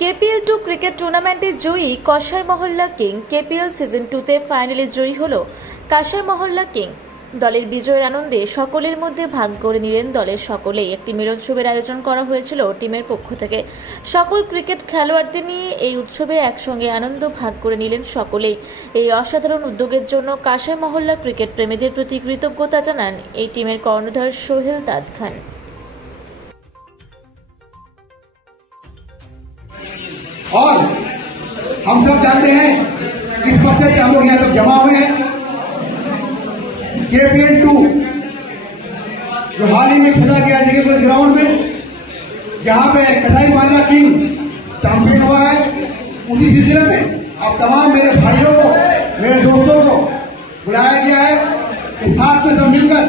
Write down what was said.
কেপিএল 2 ক্রিকেট টুর্নামেন্টে জয়ী কসাই মহল্লা king. KPL season 2তে ফাইনালে জয়ী হল কাসাই মহল্লা কিং। দলের বিজয়ের আনন্দে সকলের মধ্যে ভাগ করে নিলেন দলের সকলেই। একটি মিলনোৎসবের আয়োজন করা হয়েছিল টিমের পক্ষ থেকে। সকল ক্রিকেট খেলোয়াড়দের নিয়ে এই উৎসবে একসঙ্গে আনন্দ ভাগ করে নিলেন সকলেই। এই অসাধারণ উদ্যোগের জন্য কাসাই মহল্লা ক্রিকেট প্রেমীদের প্রতি কৃতজ্ঞতা জানান এই টিমের কর্ণধার সোহেল তাদ খান। और हम सब जानते हैं इस वक्त से हम लोग यहाँ तक जमा हुए हैं। केपीएल 2 जो हाल ही में खेला गया जगह ग्राउंड में, जहाँ पे कसाई मौला किंग चैंपियन हुआ है, उसी सिलसिले में अब तमाम मेरे भाइयों को, मेरे दोस्तों को बुलाया गया है कि साथ में सब मिलकर